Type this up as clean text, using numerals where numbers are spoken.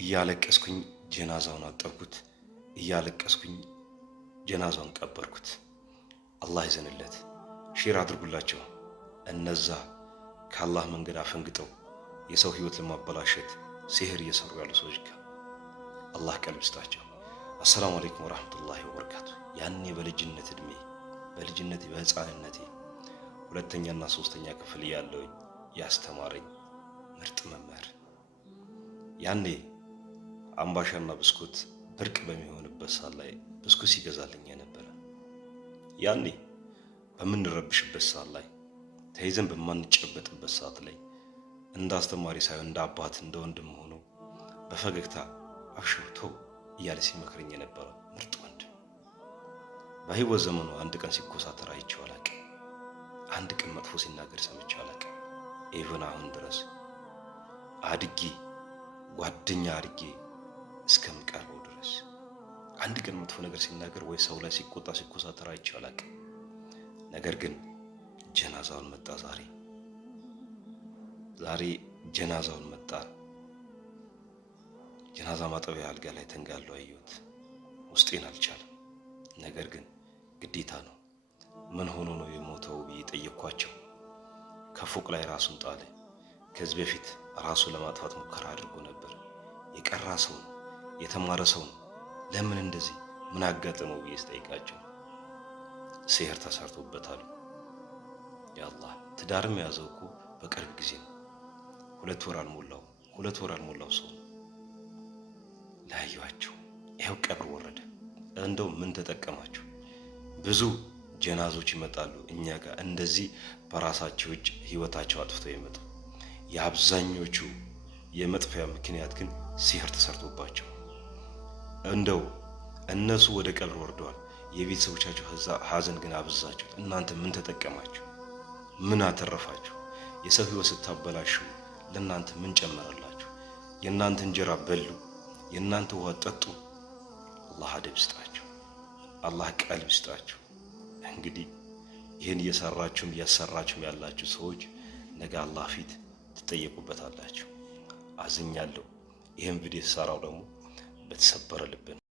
እያለቀስኩኝ ጀናዛውን አጠብኩት። እያለቀስኩኝ ጀናዛውን ቀበርኩት። አላህ ይዘንለት። ሼር አድርጉላቸው። እነዛ ከአላህ መንገድ አፈንግጠው የሰው ህይወት ለማበላሸት ሲህር እየሰሩ ያሉ ሰዎች ጋር አላህ ቀልብ ይስጣቸው። አሰላሙ አለይኩም ወራህመቱላሂ ወበረካቱ። ያኔ በልጅነት እድሜ በህፃንነቴ ሁለተኛና ሶስተኛ ክፍል ያለውኝ ያስተማረኝ ምርጥ መምህር ያኔ አምባሻና ብስኩት ብርቅ በሚሆንበት ሰዓት ላይ ብስኩት ሲገዛልኝ ነበር። ያኔ በምንረብሽበት ሰዓት ላይ ተይዘን በማንጨበጥበት ሰዓት ላይ እንደ አስተማሪ ሳይሆን እንደ አባት እንደ ወንድም ሆኖ በፈገግታ አብሽርቶ እያለ ሲመክረኝ የነበረ ምርጥ ወንድም። በህይወት ዘመኑ አንድ ቀን ሲኮሳተር አይቼው አላውቅም። አንድ ቀን መጥፎ ሲናገር ሰምቼው አላውቅም። ኢቭን አሁን ድረስ አድጌ ጓደኛ አድጌ እስከምቀርበው ድረስ አንድ ቀን መጥፎ ነገር ሲናገር ወይ ሰው ላይ ሲቆጣ ሲኮሳተር አይቼው አላውቅም። ነገር ግን ጀናዛውን መጣ። ዛሬ ጀናዛውን መጣ። ጀናዛ ማጠቢያ አልጋ ላይ ተንጋሎ አየሁት። ውስጤን አልቻለም። ነገር ግን ግዴታ ነው። ምን ሆኖ ነው የሞተው ብዬ ጠየኳቸው። ከፎቅ ላይ ራሱን ጣለ። ከዚህ በፊት ራሱን ለማጥፋት ሙከራ አድርጎ ነበር። የቀራ ሰው ነው፣ የተማረ ሰው ነው። ለምን እንደዚህ ምን አጋጠመው ብዬ ስጠይቃቸው ሲህር ተሰርቶበታል። ያአላህ ትዳርም ያዘው እኮ በቅርብ ጊዜ ነው። 2 ወር አልሞላው ሰው ነው። ላያዩአቸው ይኸው ቀብር ወረደ። እንደው ምን ተጠቀማችሁ? ብዙ ጀናዞች ይመጣሉ እኛ ጋር እንደዚህ በራሳቸው እጅ ህይወታቸው አጥፍተው ይመጡ። የአብዛኞቹ የመጥፊያ ምክንያት ግን ሲህር ተሰርቶባቸው እንደው እነሱ ወደ ቀብር ወርደዋል። የቤተሰቦቻቸው ሀዘን ግን አብዛቸው። እናንተ ምን ተጠቀማችሁ? ምን አተረፋችሁ? የሰው ህይወት ስታበላሹ ለእናንተ ምን ጨመረላችሁ? የእናንተ እንጀራ በሉ፣ የእናንተ ውሃ ጠጡ። አላህ አደብ ይስጣችሁ፣ አላህ ቀልብ ይስጣችሁ። እንግዲህ ይህን እየሰራችሁም እያሰራችሁም ያላችሁ ሰዎች ነገ አላህ ፊት ትጠየቁበታላችሁ። አዝኛለሁ። ይህን ቪዲዮ ሰራው ደግሞ በተሰበረ ልብ